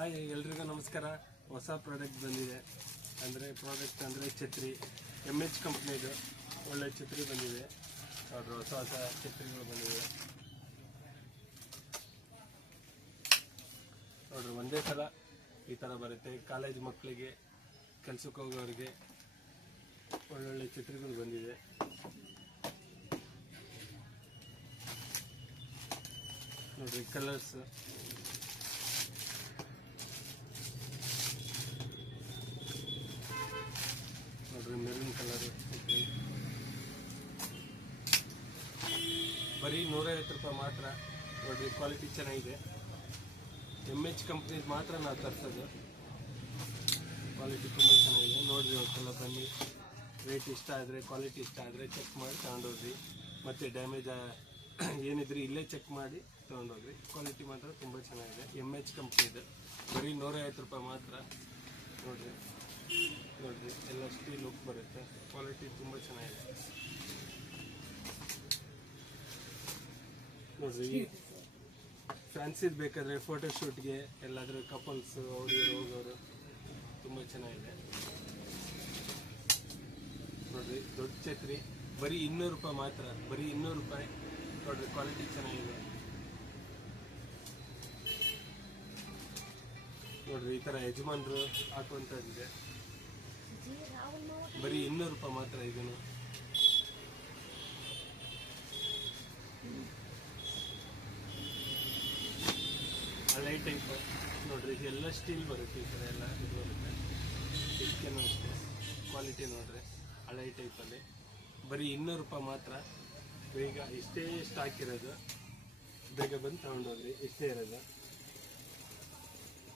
Hi, ಎಲ್ರಿಗೂ ನಮಸ್ಕಾರ. ಹೊಸ ಪ್ರಾಡಕ್ಟ್ ಬಂದಿದೆ. ಅಂದರೆ ಪ್ರಾಡಕ್ಟ್ ಅಂದರೆ ಛತ್ರಿ. ಎಂ ಎಚ್ ಕಂಪ್ನಿದು ಒಳ್ಳೆ ಛತ್ರಿ ಬಂದಿದೆ. ನೋಡ್ರಿ ಹೊಸ ಹೊಸ ಛತ್ರಿಗಳು ಬಂದಿವೆ. ನೋಡ್ರಿ, ಒಂದೇ ಸಲ ಈ ಥರ ಬರುತ್ತೆ. ಕಾಲೇಜ್ ಮಕ್ಕಳಿಗೆ ಕೆಲ್ಸಕ್ಕೆ ಹೋಗೋರಿಗೆ ಒಳ್ಳೊಳ್ಳೆ ಛತ್ರಿಗಳು ಬಂದಿದೆ. ನೋಡ್ರಿ ಕಲರ್ಸ್ ಬರೀ ನೂರೈವತ್ತು ರೂಪಾಯಿ ಮಾತ್ರ. ನೋಡಿರಿ ಕ್ವಾಲಿಟಿ ಚೆನ್ನಾಗಿದೆ. ಎಂ ಎಚ್ ಕಂಪ್ನಿ ಮಾತ್ರ ನಾವು ತರಿಸೋದು. ಕ್ವಾಲಿಟಿ ತುಂಬ ಚೆನ್ನಾಗಿದೆ. ನೋಡಿರಿ ಒಂದ್ಸಲ ಬನ್ನಿ. ರೇಟ್ ಇಷ್ಟ ಆದರೆ ಕ್ವಾಲಿಟಿ ಇಷ್ಟ ಆದರೆ ಚೆಕ್ ಮಾಡಿ ತೊಗೊಂಡೋಗ್ರಿ. ಮತ್ತು ಡ್ಯಾಮೇಜ್ ಏನಿದ್ರಿ ಇಲ್ಲೇ ಚೆಕ್ ಮಾಡಿ ತೊಗೊಂಡೋಗ್ರಿ. ಕ್ವಾಲಿಟಿ ಮಾತ್ರ ತುಂಬ ಚೆನ್ನಾಗಿದೆ. ಎಂ ಎಚ್ ಕಂಪ್ನಿದು ಬರೀ ನೂರೈವತ್ತು ರೂಪಾಯಿ ಮಾತ್ರ. ನೋಡಿರಿ. ನೋಡಿರಿ, ಎಲ್ಲ ಸ್ಟೀಲ್ ಲುಕ್ ಬರುತ್ತೆ. ಕ್ವಾಲಿಟಿ ತುಂಬ ಚೆನ್ನಾಗಿದೆ. ನೋಡ್ರಿ ಈ ಫ್ಯಾನ್ಸಿದ್ ಬೇಕಾದ್ರೆ ಫೋಟೋಶೂಟ್ಗೆ ಎಲ್ಲಾದ್ರೂ ಕಪಲ್ಸ್ ಅವ್ರು ಹೋಗೋರು ತುಂಬ ಚೆನ್ನಾಗಿದೆ. ನೋಡ್ರಿ ದೊಡ್ಡ ಛತ್ರಿ. ಬರೀ ಇನ್ನೂರು ರೂಪಾಯಿ ಮಾತ್ರ. ಬರೀ ಇನ್ನೂರು ರೂಪಾಯಿ. ನೋಡ್ರಿ ಕ್ವಾಲಿಟಿ ಚೆನ್ನಾಗಿದೆ. ನೋಡ್ರಿ ಈ ತರ ಯಜಮಾನ್ರು ಹಾಕುವಂಥದ್ದಿದೆ. ಬರೀ ಇನ್ನೂರು ರೂಪಾಯಿ ಮಾತ್ರ ಇದನ್ನು. ಹಳೆ ಟೈಪ್ ನೋಡ್ರಿ, ಇದೆಲ್ಲ ಸ್ಟೀಲ್ ಬರುತ್ತೆ ಈ ಥರ ಎಲ್ಲ, ಇದು ಬರುತ್ತೆ. ಇದಕ್ಕೇನು ಅಷ್ಟೇ. ಕ್ವಾಲಿಟಿ ನೋಡ್ರಿ ಹಳೆ ಟೈಪಲ್ಲಿ ಬರೀ ಇನ್ನೂರು ರೂಪಾಯಿ ಮಾತ್ರ. ಬೇಗ ಇಷ್ಟೇ ಸ್ಟಾಕ್ ಇರೋದು. ಬೇಗ ಬಂದು ತಗೊಂಡೋಗ್ರಿ, ಇಷ್ಟೇ ಇರೋದು.